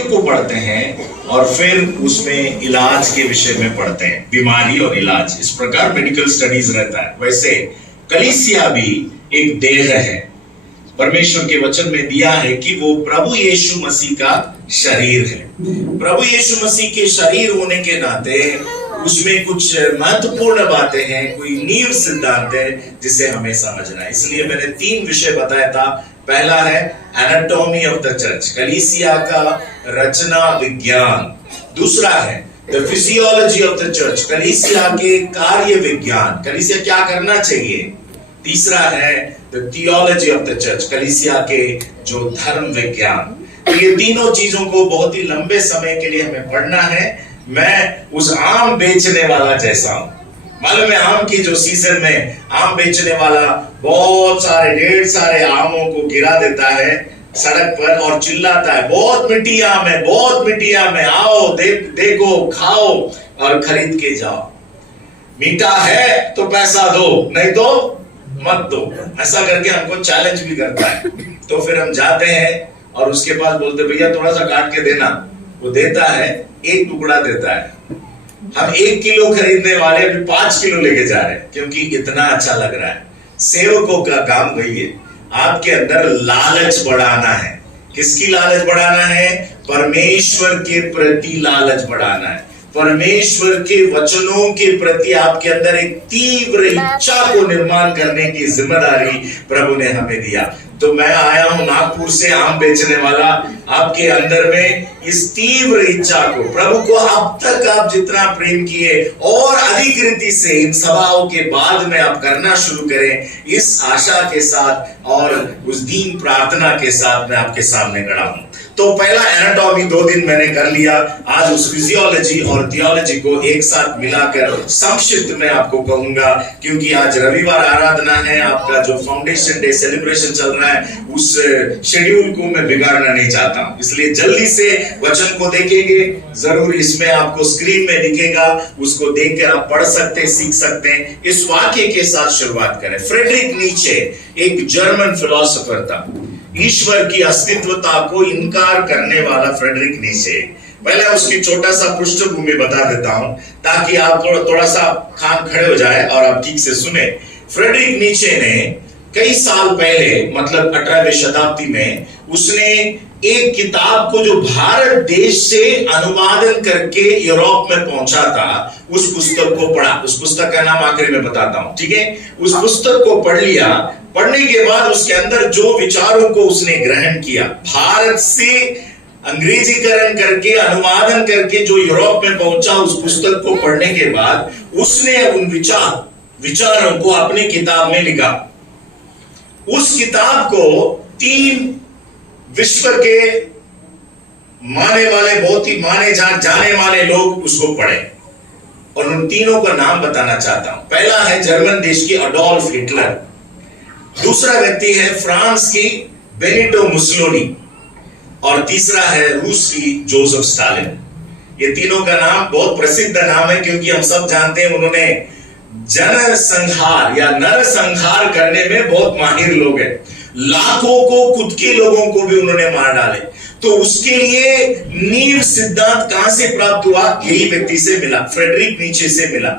को पढ़ते हैं और फिर उसमें इलाज के विषय में पढ़ते हैं, बीमारी और इलाज। इस प्रकार मेडिकल स्टडीज रहता है। वैसे कलीसिया भी एक देह है, परमेश्वर के वचन में दिया है कि वो प्रभु यीशु मसीह का शरीर है। प्रभु यीशु मसीह के शरीर होने के नाते उसमें कुछ महत्वपूर्ण बातें हैं, कोई नींव सिद्धांत है जिसे हमें समझना है। इसलिए मैंने 3 विषय बताया था। पहला है एनाटॉमी ऑफ द चर्च, कलीसिया का रचना विज्ञान। दूसरा है the physiology of the church, कलीसिया के कार्य विज्ञान, कलीसिया क्या करना चाहिए। तीसरा है the theology of the church, कलीसिया के जो धर्म विज्ञान। तो ये तीनों चीजों को बहुत ही लंबे समय के लिए हमें पढ़ना है। मैं उस आम बेचने वाला जैसा हूं। मालूम है आम की जो सीजन में आम बेचने वाला बहुत सारे ढेर सारे आमों को गिरा देता है सड़क पर और चिल्लाता है, बहुत मीठी आम है, बहुत मीठी आम है, आओ देखो खाओ और खरीद के जाओ। मीठा है तो पैसा दो, नहीं तो मत दो। ऐसा करके हमको चैलेंज भी करता है। तो फिर हम जाते हैं और उसके पास बोलते भैया थोड़ा सा काट के देना। वो देता है, 1 टुकड़ा देता है। हम 1 किलो खरीदने वाले अभी 5 किलो लेके जा रहे हैं क्योंकि इतना अच्छा लग रहा है। सेवकों का काम वही है, आपके अंदर लालच बढ़ाना है। किसकी लालच बढ़ाना है? परमेश्वर के प्रति लालच बढ़ाना है। परमेश्वर के वचनों के प्रति आपके अंदर एक तीव्र इच्छा को निर्माण करने की जिम्मेदारी प्रभु ने हमें दिया। तो मैं आया हूं नागपुर से आम बेचने वाला, आपके अंदर में इस तीव्र इच्छा को, प्रभु को अब तक आप जितना प्रेम किए और अधिक रीति से इन सभाओं के बाद में आप करना शुरू करें, इस आशा के साथ और उस दीन प्रार्थना के साथ मैं आपके सामने खड़ा हूं। तो पहला एनाटॉमी 2 दिन मैंने कर लिया। आज उस फिजियोलॉजी और थियोलॉजी को एक साथ मिलाकर संक्षिप्त में आपको कहूंगा, क्योंकि आज रविवार आराधना है, आपका जो फाउंडेशन डे सेलिब्रेशन चल रहा है उस शेड्यूल को मैं बिगाड़ना नहीं चाहता हूं। इसलिए जल्दी से वचन को देखेंगे, जरूर इसमें आपको स्क्रीन में दिखेगा, उसको देखकर आप पढ़ सकते हैं, सीख सकते हैं। इस वाक्य के साथ शुरुआत करें। फ्रेडरिक नीचे एक जर्मन फिलोसोफर था, ईश्वर की अस्तित्वता को इनकार करने वाला फ्रेडरिक नीचे। पहले उसकी छोटा सा पृष्ठभूमि बता देता हूं ताकि आप थोड़ा सा कान खड़े हो जाए और आप ठीक से सुने। फ्रेडरिक नीचे ने कई साल पहले, मतलब 18वीं शताब्दी में, उसने एक किताब को जो भारत देश से अनुवादन करके यूरोप में पहुंचा था, उस पुस्तक को पढ़ा। उस पुस्तक का नाम आखिर में बताता हूं, ठीक है। उस पुस्तक को पढ़ लिया। पढ़ने के बाद उसके अंदर जो विचारों को उसने ग्रहण किया, भारत से अंग्रेजीकरण करके, अनुवादन करके जो यूरोप में पहुंचा, उस पुस्तक को पढ़ने के बाद उसने उन विचारों को अपनी किताब में लिखा। उस किताब को 3 विश्व के माने वाले, बहुत ही जाने वाले लोग उसको पढ़े और उन तीनों का नाम बताना चाहता हूं। पहला है जर्मन देश की अडोल्फ हिटलर, दूसरा व्यक्ति है फ्रांस की बेनिटो मुसोलिनी और तीसरा है रूस की जोसेफ स्टालिन। ये तीनों का नाम बहुत प्रसिद्ध नाम है क्योंकि हम सब जानते हैं उन्होंने जन संहार या नर संहार करने में बहुत माहिर लोग हैं। लाखों को, खुद के लोगों को भी उन्होंने मार डाले। तो उसके लिए नींव सिद्धांत कहां से प्राप्त हुआ? यही व्यक्ति से मिला, फ्रेडरिक नीचे से मिला।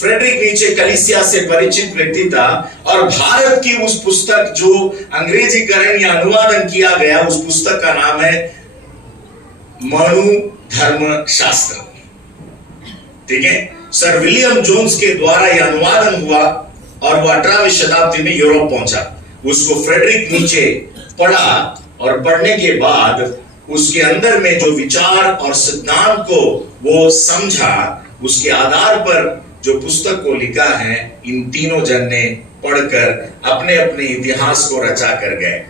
फ्रेडरिक नीचे कलीसिया से परिचित व्यक्ति था और भारत की उस पुस्तक जो अंग्रेजीकरण या अनुवादन किया गया, उस पुस्तक का नाम है मनु धर्म शास्त्र, ठीक है। सर विलियम जोन्स के द्वारा यह अनुवादन हुआ और वह 18वीं शताब्दी में यूरोप पहुंचा। उसको फ्रेडरिक नीचे पढ़ा और पढ़ने के बाद उसके अंदर में जो विचार और सिद्धांत को वो समझा, उसके आधार पर जो पुस्तक को लिखा है, इन तीनों जन ने पढ़कर अपने अपने इतिहास को रचा कर गए।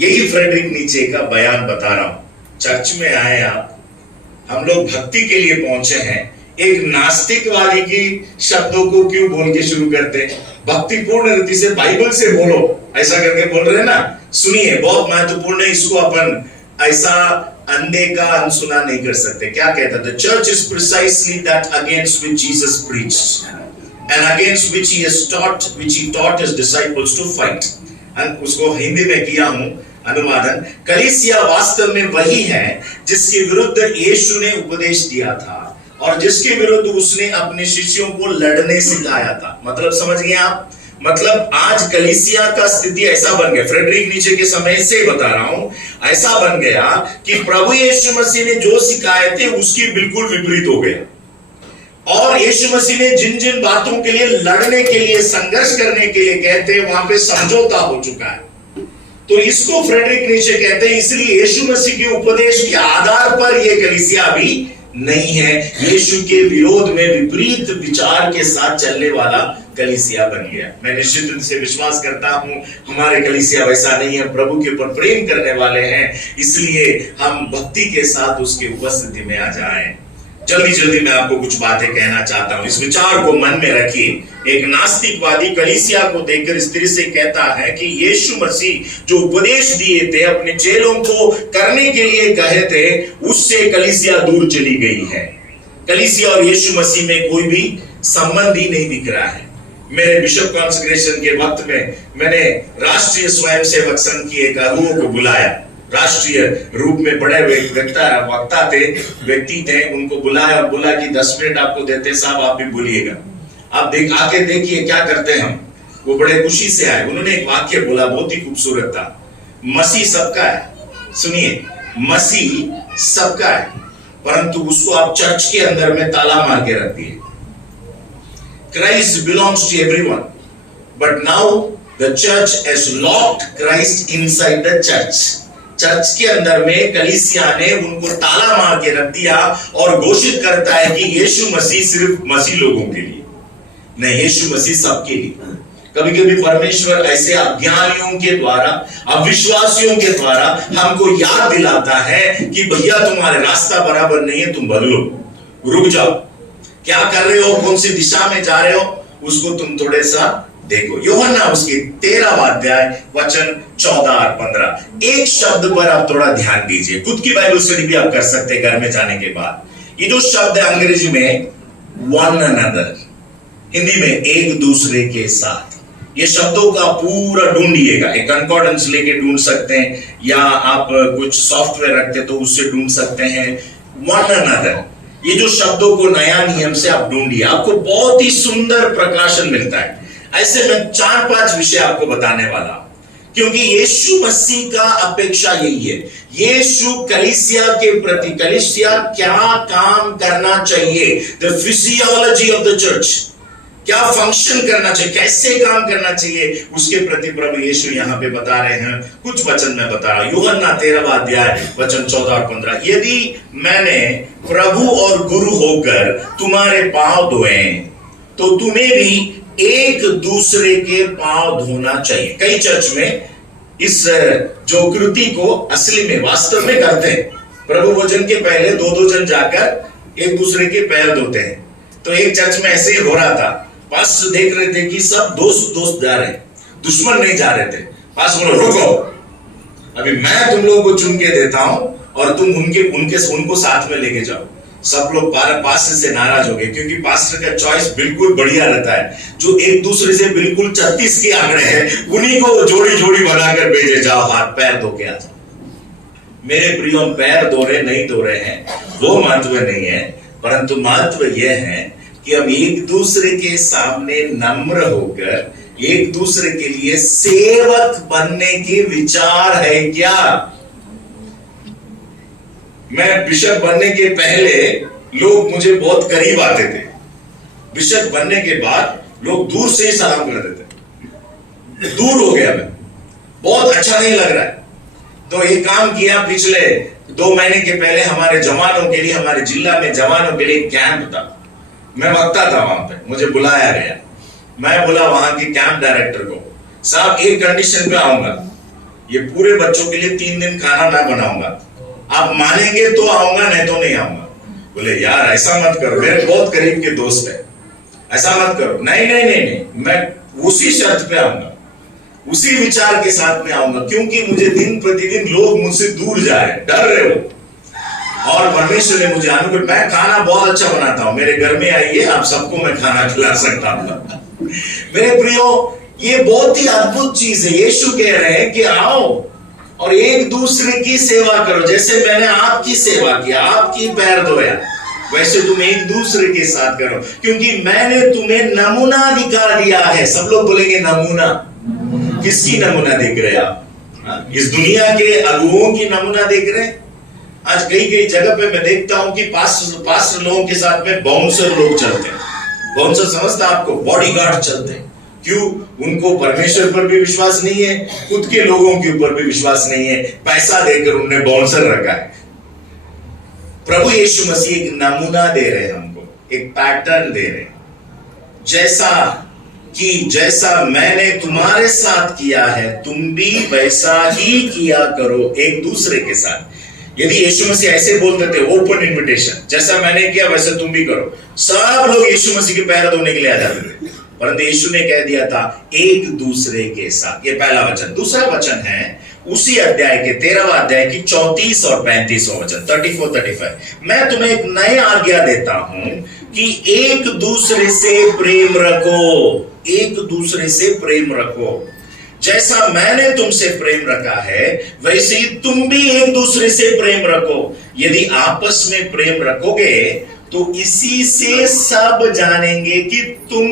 यही फ्रेडरिक नीचे का बयान बता रहा हूं। चर्च में आए आप, हम लोग भक्ति के लिए पहुंचे हैं, एक नास्तिकवादी की शब्दों को क्यों बोल के शुरू करते हैं? भक्तिपूर्ण रीति से बाइबल से बोलो, ऐसा करके बोल रहे हैं ना। सुनिए, बहुत महत्वपूर्ण है, इसको अपन ऐसा अनदेखा अनसुना नहीं कर सकते। क्या कहता था? The church is precisely that against which Jesus preached and against which he taught his disciples to fight। उसको हिंदी में किया हूं, अनुवादन, कलीसिया वास्तव में वही है जिसके विरुद्ध यीशु ने उपदेश दिया था और जिसके विरुद्ध उसने अपने शिष्यों को लड़ने सिखाया था। मतलब समझ गए आप? मतलब आज कलीसिया का स्थिति ऐसा बन गया, फ्रेडरिक नीचे के समय से बता रहा हूं, ऐसा बन गया कि प्रभु यीशु मसीह ने जो सिखाए थे उसकी बिल्कुल विपरीत हो गया। और यीशु मसीह ने जिन जिन बातों के लिए लड़ने के लिए, संघर्ष करने के लिए कहते, वहां पे समझौता हो चुका है। तो इसको फ्रेडरिक नीचे कहते हैं, इसलिए यीशु मसीह के उपदेश के आधार पर यह कलीसिया भी नहीं है, यीशु के विरोध में विपरीत विचार के साथ चलने वाला कलीसिया बन गया। मैं निश्चित रूप से विश्वास करता हूं हमारे कलीसिया वैसा नहीं है, प्रभु के ऊपर प्रेम करने वाले हैं, इसलिए हम भक्ति के साथ उसकी उपस्थिति में आ जाएं। जल्दी जल्दी मैं आपको कुछ बातें कहना चाहता हूं, इस विचार को मन में रखिए। एक नास्तिकवादी कलीसिया को देखकर इस तरह से कहता है कि यीशु मसीह जो उपदेश दिए थे, अपने चेलों को करने के लिए कहे थे, उससे कलीसिया दूर चली गई है। कलीसिया और यीशु मसीह में कोई भी संबंध ही नहीं दिख रहा है। मेरे बिशप कॉन्सेक्रेशन के वक्त में मैंने राष्ट्रीय स्वयंसेवक संघ की एक अगुओं को बुलाया, राष्ट्रीय रूप में बड़े व्यक्ति थे, उनको बुलाया और बोला कि 10 मिनट आपको देते साहब, आप भी बोलिएगा, आप आके देखिए क्या करते हैं हम। वो बड़े खुशी से आए। उन्होंने एक वाक्य बोला, बहुत ही खूबसूरत था, मसीह सबका है। सुनिए, मसीह सबका है, परंतु उसको आप चर्च के अंदर में ताला मार के रख दिए। Christ belongs to everyone, but now the church has locked Christ inside the church. Church के अंदर में कलीसिया ने उनको ताला मार के रख दिया और घोषित करता है कि यीशु मसीह सिर्फ मसीह लोगों के लिए नहीं, यीशु मसीह सबके लिए। कभी कभी परमेश्वर ऐसे अज्ञानियों के द्वारा, अविश्वासियों के द्वारा हमको याद दिलाता है कि भैया तुम्हारे रास्ता बराबर नहीं है, तुम बदलो, रुक जाओ, क्या कर रहे हो, कौन सी दिशा में जा रहे हो, उसको तुम थोड़े सा देखो। यूहन्ना उसके 13वां अध्याय वचन 14 और 15, एक शब्द पर आप थोड़ा ध्यान दीजिए। खुद की बाइबल स्टडी भी आप कर सकते हैं घर में जाने के बाद। ये जो शब्द है अंग्रेजी में वन अनदर, हिंदी में एक दूसरे के साथ, ये शब्दों का पूरा ढूंढिएगा। एक कंकॉर्डेंस लेके ढूंढ सकते हैं, या आप कुछ सॉफ्टवेयर रखते तो उससे ढूंढ सकते हैं। वन अनदर, ये जो शब्दों को नया नियम से आप ढूंढिए, आपको बहुत ही सुंदर प्रकाशन मिलता है। ऐसे मैं 4-5 विषय आपको बताने वाला हूं, क्योंकि यीशु मसीह का अपेक्षा यही है। यीशु कलीसिया के प्रति, कलीसिया क्या काम करना चाहिए, the physiology of the church, क्या फंक्शन करना चाहिए, कैसे काम करना चाहिए, उसके प्रति प्रभु यीशु यहां पे बता रहे हैं। कुछ वचन मैं बता रहा हूं, यूहन्ना 13वां अध्याय वचन 14 और 15, यदि मैंने प्रभु और गुरु होकर तुम्हारे पांव धोए तो तुम्हें भी एक दूसरे के पांव धोना चाहिए। कई चर्च में इस जो कृति को असली में वास्तव में करते हैं, प्रभु भोजन के पहले 2-2 जन जाकर एक दूसरे के पैर धोते हैं। तो एक चर्च में ऐसे ही हो रहा था, पास्टर देख रहे थे कि सब दोस्त जा रहे हैं, दुश्मन नहीं जा रहे थे। पास्टर बोले रुको, अभी मैं तुम लोगों को चुन के देता हूं और तुम उनको साथ में लेके जाओ। सब लोग पास्टर से नाराज हो गए, क्योंकि पास्टर का चॉइस बिल्कुल बढ़िया रहता है, जो एक दूसरे से बिल्कुल 36 के आंकड़े हैं, उन्हीं को जोड़ी जोड़ी बनाकर भेजे, जाओ हाथ पैर धो के आ जाओ। मेरे प्रियो, पैर धो रहे नहीं धो रहे हैं वो महत्व नहीं है, परंतु महत्व यह है कि हम एक दूसरे के सामने नम्र होकर एक दूसरे के लिए सेवक बनने के विचार है क्या। मैं बिशप बनने के पहले लोग मुझे बहुत करीब आते थे, बिशप बनने के बाद लोग दूर से ही सलाम करते थे। दूर हो गया मैं, बहुत अच्छा नहीं लग रहा है। तो ये काम किया, पिछले 2 महीने के पहले हमारे जवानों के लिए, हमारे जिला में जवानों के लिए कैंप था, मैं वक्ता था वहां पे, मुझे बुलाया गया। मैं बोला वहां के कैंप डायरेक्टर को, साहब एक कंडीशन पे आऊंगा, ये पूरे बच्चों के लिए 3 दिन खाना मैं बनाऊंगा, आप मानेंगे तो आऊंगा, नहीं तो नहीं आऊंगा। बोले यार ऐसा मत करो, मेरे बहुत करीब के दोस्त है, ऐसा मत करो। नहीं, मैं उसी शर्त पे आऊंगा, उसी विचार के साथ में आऊंगा, क्योंकि मुझे दिन प्रतिदिन लोग मुझसे दूर जा रहे, डर रहे हो, और परमेश्वर ने मुझे अनुग्रह, मैं खाना बहुत अच्छा बनाता हूं, मेरे घर में आइए, आप सबको मैं खाना खिला सकता हूं। मेरे प्रियो, ये बहुत ही अद्भुत चीज है। यीशु कह रहे हैं कि आओ, और एक दूसरे की सेवा करो। जैसे मैंने आपकी सेवा की, आपकी पैर धोया, वैसे तुम एक दूसरे के साथ करो, क्योंकि मैंने तुम्हें नमूना दिखा दिया है। सब लोग बोलेंगे नमूना। किसकी नमूना देख रहे हैं आप? इस दुनिया के अगुओं की नमूना देख रहे हैं? आज कई कई जगह पे मैं देखता हूं कि पास्टर लोगों के साथ में बाउंसर लोग चलते हैं। बाउंसर समझता आपको? बॉडीगार्ड चलते हैं। क्यों? उनको परमेश्वर पर भी विश्वास नहीं है, खुद के लोगों के ऊपर भी विश्वास नहीं है, पैसा देकर उन्होंने बाउंसर रखा है। प्रभु यीशु मसीह एक नमूना दे रहे हैं हमको, एक पैटर्न दे रहे हैं, जैसा मैंने तुम्हारे साथ किया है तुम भी वैसा ही किया करो एक दूसरे के साथ। यदि यीशु मसीह ऐसे बोलते थे, ओपन इनविटेशन, जैसा मैंने किया वैसे तुम भी करो, सब लोग यीशु मसीह के पैर धोने के लिए आ जाते थे। परंतु यीशु ने कह दिया था एक दूसरे के साथ। ये पहला वचन। दूसरा वचन है उसी अध्याय के 13वां अध्याय की 34 और 35वां वचन, 34-35। मैं तुम्हें एक नई आज्ञा देता हूं कि एक दूसरे से प्रेम रखो, एक दूसरे से प्रेम रखो। जैसा मैंने तुमसे प्रेम रखा है वैसे ही तुम भी एक दूसरे से प्रेम रखो। यदि आपस में प्रेम रखोगे तो इसी से सब जानेंगे कि तुम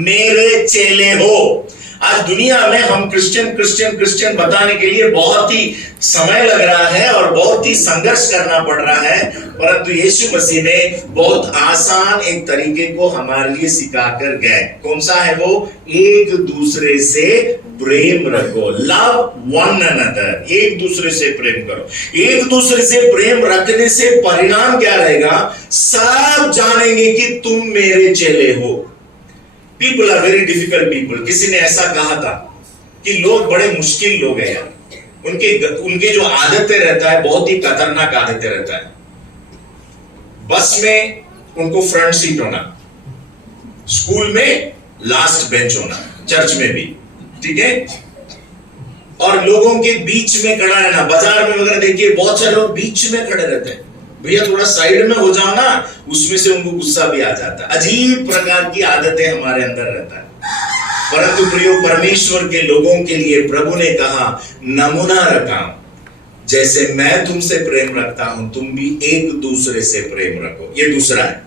मेरे चेले हो। आज दुनिया में हम क्रिश्चियन बताने के लिए बहुत ही समय लग रहा है और बहुत ही संघर्ष करना पड़ रहा है, परंतु यीशु मसीह ने बहुत आसान एक तरीके को हमारे लिए सिखाकर गए। कौन सा है वो? एक दूसरे से प्रेम रखो। Love one another. एक दूसरे से प्रेम करो। एक दूसरे से प्रेम रखने से परिणाम क्या रहेगा? सब जानेंगे कि तुम मेरे चेले हो। People are very difficult people. किसी ने ऐसा कहा था कि लोग बड़े मुश्किल लोग हैं यार। उनके जो आदतें रहता है बहुत ही खतरनाक आदतें रहता है। बस में उनको फ्रंट सीट होना, स्कूल में लास्ट बेंच होना, चर्च में भी, ठीक है, और लोगों के बीच में खड़ा रहना। बाजार में वगैरह देखिए बहुत सारे लोग बीच में खड़े रहते हैं। भैया थोड़ा साइड में हो जाओ ना, उसमें से उनको गुस्सा भी आ जाता है। अजीब प्रकार की आदतें हमारे अंदर रहता है। परंतु प्रियो, परमेश्वर के लोगों के लिए प्रभु ने कहा नमूना रखा, जैसे मैं तुमसे प्रेम रखता हूं तुम भी एक दूसरे से प्रेम रखो। ये दूसरा है।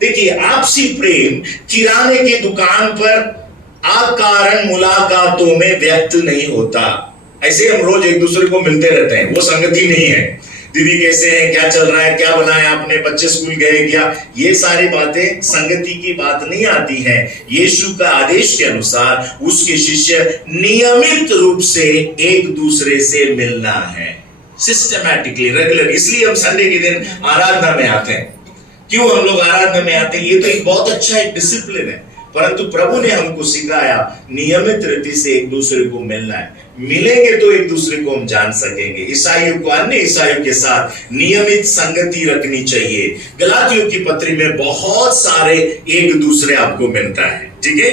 देखिए, आपसी प्रेम किराने की दुकान पर अकारण मुलाकातों में व्यक्त नहीं होता। ऐसे हम रोज एक दूसरे को मिलते रहते हैं, वो संगति नहीं है। दीदी कैसे हैं, क्या चल रहा है, क्या बनाया आपने, बच्चे स्कूल गए क्या, ये सारी बातें संगति की बात नहीं आती हैं। यीशु का आदेश के अनुसार उसके शिष्य नियमित रूप से एक दूसरे से मिलना है, सिस्टमैटिकली, रेगुलर। इसलिए हम संडे के दिन आराधना में आते हैं। क्यों हम लोग आराधना में आते हैं? ये तो एक बहुत अच्छा एक डिसिप्लिन है, परंतु प्रभु ने हमको सिखाया नियमित रीति से एक दूसरे को मिलना है। मिलेंगे तो एक दूसरे को हम जान सकेंगे। ईसाइयों को अन्य ईसाइयों के साथ नियमित संगति रखनी चाहिए। गलातियों की पत्री में बहुत सारे एक दूसरे आपको मिलता है, ठीक है,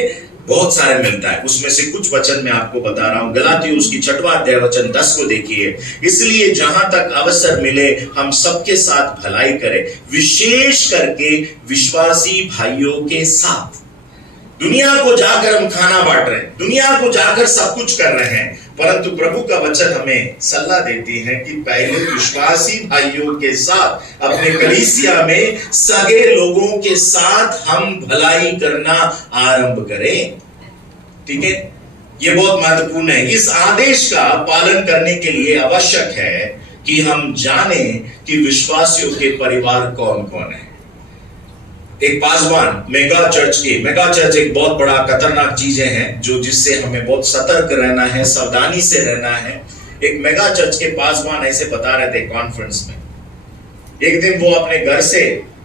बहुत सारे मिलता है। उसमें से कुछ वचन मैं आपको बता रहा हूं। गलातियों उसकी 6वां अध्याय वचन 10 को देखिए। इसलिए जहां तक अवसर मिले हम सबके साथ भलाई करें, विशेष करके विश्वासी भाइयों के साथ। दुनिया को जाकर हम खाना बांट रहे हैं, दुनिया को जाकर सब कुछ कर रहे हैं, परंतु प्रभु का वचन हमें सलाह देती है कि पहले विश्वासी भाइयों के साथ, अपने कलीसिया में सगे लोगों के साथ हम भलाई करना आरंभ करें, ठीक है। यह बहुत महत्वपूर्ण है। इस आदेश का पालन करने के लिए आवश्यक है कि हम जाने कि विश्वासियों के परिवार कौन कौन है। एक पासवान मेगा चर्च एक बहुत बड़ा खतरनाक चीजें हैं जो जिससे हमें बहुत सतर्क रहना है, सावधानी से रहना है। एक मेगा चर्च के पासवान ऐसे बता रहे थे कॉन्फ्रेंस में, एक दिन वो अपने घर से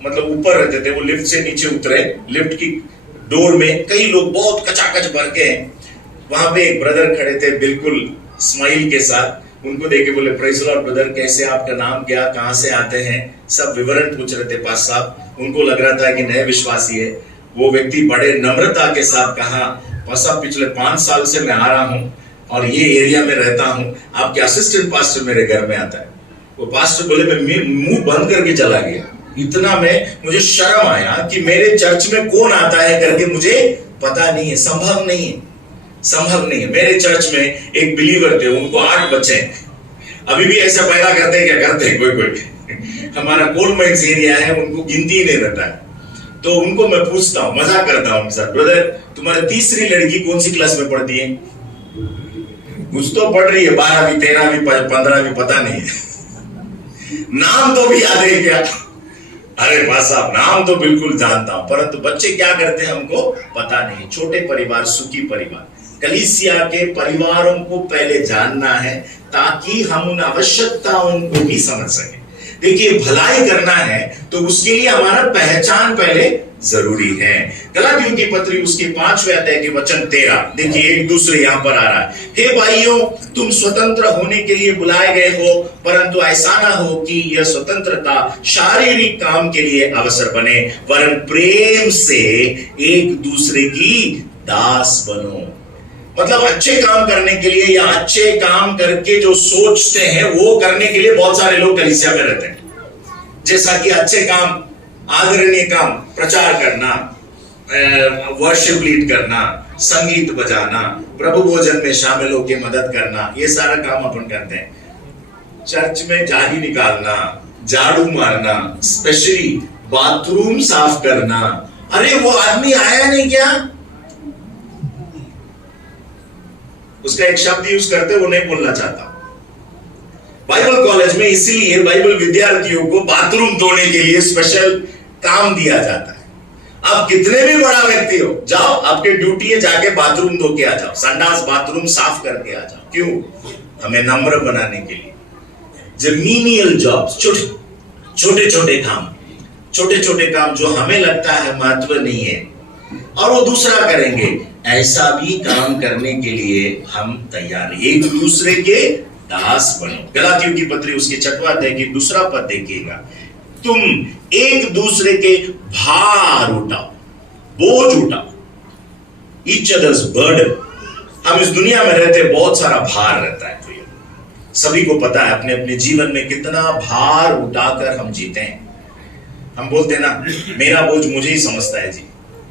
मतलब ऊपर रहते थे, वो लिफ्ट से नीचे उतरे, लिफ्ट की डोर में कई लोग बहुत कचाकच भर के हैं। वहां पे एक ब्रदर खड़े थे बिल्कुल स्माइल के साथ, उनको देखे बोले प्रेज़ लॉर्ड ब्रदर, कैसे, आपका नाम क्या, कहां से आते हैं, सब विवरण पूछ रहे थे पास साहब। उनको लग रहा था कि नए विश्वासी है। वो व्यक्ति बड़े नम्रता के साथ कहा, पास साहब पिछले 5 साल से मैं आ रहा हूं और ये एरिया में रहता हूं, आपके असिस्टेंट पास्टर मेरे घर में आता है। वो पास्टर बोले मैं मुंह बंद करके चला गया, इतना मुझे शर्म आया कि मेरे चर्च में कौन आता है करके मुझे पता नहीं है, संभव नहीं है। मेरे चर्च में एक बिलीवर थे, उनको 8 बच्चे हैं। अभी भी ऐसा पैदा करते हैं, क्या करते हैं कोई कोई हमारा कोल माइंस एरिया है, उनको गिनती ही नहीं रहता है। तो उनको मैं पूछता हूं, मजाक करता हूं उनके साथ, ब्रदर तुम्हारी तीसरी लड़की कौन सी क्लास में पढ़ती है? कुछ तो पढ़ रही है, 12वीं 13वीं 15वीं पता नहीं है। नाम तो भी याद है क्या? अरे भाई साहब नाम तो बिल्कुल जानता हूं, परंतु बच्चे क्या करते हैं हमको पता नहीं। छोटे परिवार सुखी परिवार, कलीसिया के परिवारों को पहले जानना है ताकि हम उन आवश्यकताओं को भी समझ सके। देखिए भलाई करना है तो उसके लिए हमारा पहचान पहले जरूरी है। गलातियों की पत्री उसके 5वें अध्याय के वचन 13 देखिए, एक दूसरे यहां पर आ रहा है। हे भाइयों, तुम स्वतंत्र होने के लिए बुलाए गए हो, परंतु ऐसा ना हो कि यह स्वतंत्रता शारीरिक काम के लिए अवसर बने, वरन प्रेम से एक दूसरे की दास बनो। मतलब अच्छे काम करने के लिए या अच्छे काम करके जो सोचते हैं वो करने के लिए बहुत सारे लोग कलीसिया में रहते हैं। जैसा कि अच्छे काम, आदरणीय काम, प्रचार करना, वर्शिप लीड करना, संगीत बजाना, प्रभु भोजन में शामिल होकर मदद करना, ये सारा काम अपन करते हैं। चर्च में जाली निकालना, झाड़ू मारना, स्पेशली बाथरूम साफ करना, अरे वो आदमी आया नहीं क्या? उसका एक शब्द यूज करते वो नहीं बोलना चाहता। बाइबल कॉलेज में इसीलिए बाइबल विद्यार्थियों को बाथरूम धोने के लिए स्पेशल काम दिया जाता है। आप कितने भी बड़ा व्यक्ति हो, जाओ, आपके ड्यूटी है जाके बाथरूम धो के आ जाओ, संडास बाथरूम साफ करके आ जाओ। क्यों? हमें नम्र बनाने के लिए। जब मीनियल जॉब्स, छोटे छोटे काम जो हमें लगता है महत्व नहीं है और वो दूसरा करेंगे, ऐसा भी काम करने के लिए हम तैयार हैं। एक दूसरे के दास बनो। गलातियों की पत्री उसके 6वां अध्याय की 2 पद देखिएगा। तुम एक दूसरे के भार उठाओ, बोझ उठाओ, ईच अदर्स बर्डन। हम इस दुनिया में रहते बहुत सारा भार रहता है, तो सभी को पता है अपने अपने जीवन में कितना भार उठाकर हम जीते हैं। हम बोलते हैं ना, मेरा बोझ मुझे ही समझता है जी,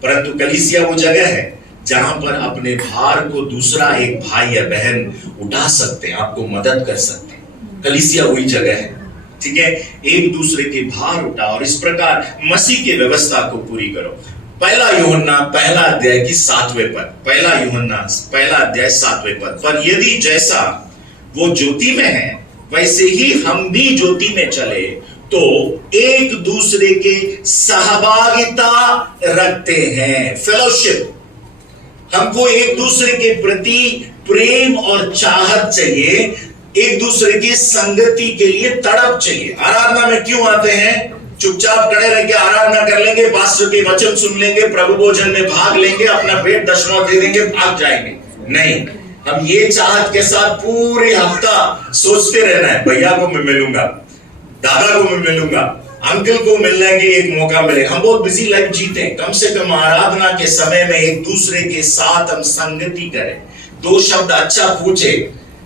परंतु कलीसिया वो जगह है जहां पर अपने भार को दूसरा एक भाई या बहन उठा सकते हैं, आपको मदद कर सकते हैं। कलीसिया वही जगह है, ठीक है? एक दूसरे के भार उठा और इस प्रकार मसीह की व्यवस्था को पूरी करो। पहला यूहन्ना पहला अध्याय की 7वें पद, पहला यूहन्ना पहला अध्याय 7वें पद, पर यदि जैसा वो ज्योति में है वैसे ही हम भी ज्योति में चले तो एक दूसरे के सहभागिता रखते हैं, फेलोशिप। हमको एक दूसरे के प्रति प्रेम और चाहत चाहिए, एक दूसरे की संगति के लिए तड़प चाहिए। आराधना में क्यों आते हैं? चुपचाप खड़े रह के आराधना कर लेंगे, पास्टर के वचन सुन लेंगे, प्रभु भोजन में भाग लेंगे, अपना भेंट दशमा दे देंगे, भाग जाएंगे। नहीं, हम ये चाहत के साथ पूरे हफ्ता सोचते रहना है, भैया को मैं मिलूंगा, दादा को मैं मिलूंगा, अंकल को मिलने के एक मौका मिले। हम बहुत बिजी लाइफ जीते हैं, कम से कम आराधना के समय में एक दूसरे के साथ हम संगति करें, 2 शब्द अच्छा पूछे,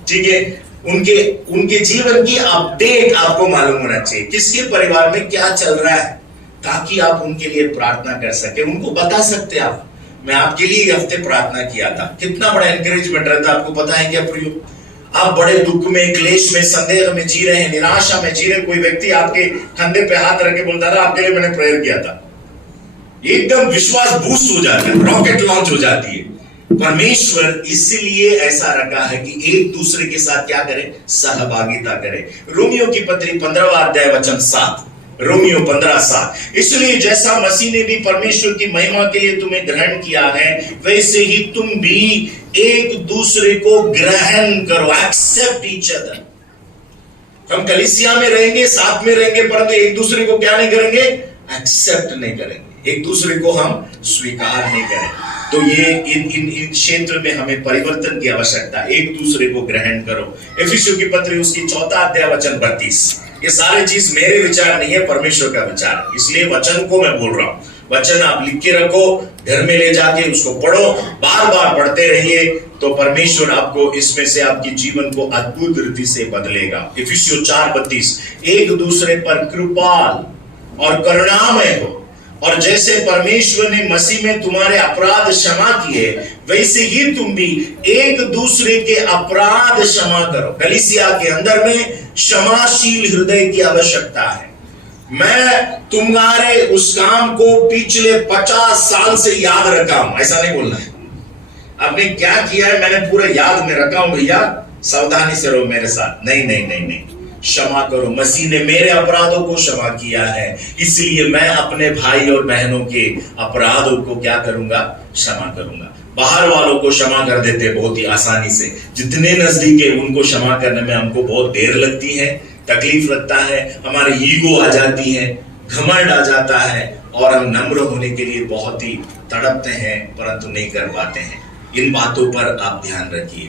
ठीक है? उनके जीवन की अपडेट आपको मालूम होना चाहिए, किसके परिवार में क्या चल रहा है, ताकि आप उनके लिए प्रार्थना कर सके, उनको बता सकते आप, मैं आपके लिए हफ्ते प्रार्थना किया था। कितना बड़ा एनकरेजमेंट रहता है, आपको पता है क्या प्रियो? आप बड़े दुख में, क्लेश में, संदेह में जी रहे हैं, निराशा में जी रहे, कोई व्यक्ति आपके कंधे पे हाथ रख के बोलता था आपके लिए मैंने प्रेयर किया था, एकदम विश्वास बूस्ट हो जाता है, रॉकेट लॉन्च हो जाती है। परमेश्वर इसीलिए ऐसा रखा है कि एक दूसरे के साथ क्या करें? सहभागिता करें। रोमियो की पत्री 15वां अध्याय वचन 7, रोमियो 15:7, इसलिए जैसा मसीह ने भी परमेश्वर की महिमा के लिए तुम्हें ग्रहण किया है, वैसे ही तुम भी एक दूसरे को ग्रहण करो, एक्सेप्ट ईच अदर। हम कलीसिया में रहेंगे, साथ में रहेंगे, परंतु एक दूसरे को क्या नहीं करेंगे? एक्सेप्ट नहीं करेंगे, एक दूसरे को हम स्वीकार नहीं करेंगे। तो ये इन क्षेत्र में हमें परिवर्तन की आवश्यकता, एक दूसरे को ग्रहण करो। इफिसियों की पत्री उसकी 4वां अध्याय वचन 32, ये सारे चीज मेरे विचार नहीं है, परमेश्वर का विचार है, इसलिए वचन को मैं बोल रहा हूं। वचन आप लिख के रखो, घर में ले जाके उसको पढ़ो, बार बार पढ़ते रहिए, तो परमेश्वर आपको इसमें से आपके जीवन को अद्भुत रीति से बदलेगा। इफिसियों 4:32, एक दूसरे पर कृपाल और करुणामय हो, और जैसे परमेश्वर ने मसीह में तुम्हारे अपराध क्षमा किए, वैसे ही तुम भी एक दूसरे के अपराध क्षमा करो। कलीसिया के अंदर में क्षमाशील हृदय की आवश्यकता है। मैं तुम्हारे उस काम को पिछले 50 साल से याद रखा हूं, ऐसा नहीं बोलना है। आपने क्या किया है मैंने पूरा याद में रखा हूं भैया, सावधानी से रहो मेरे साथ। नहीं नहीं नहीं नहीं, क्षमा करो। मसीह ने मेरे अपराधों को क्षमा किया है, इसलिए मैं अपने भाई और बहनों के अपराधों को क्या करूंगा? क्षमा करूंगा। बाहर वालों को क्षमा कर देते बहुत ही आसानी से, जितने नजदीक है उनको क्षमा करने में हमको बहुत देर लगती है, तकलीफ लगता है, हमारी ईगो आ जाती है, घमंड आ जाता है और हम नम्र होने के लिए बहुत ही तड़पते हैं परंतु नहीं कर पाते हैं। इन बातों पर आप ध्यान रखिए।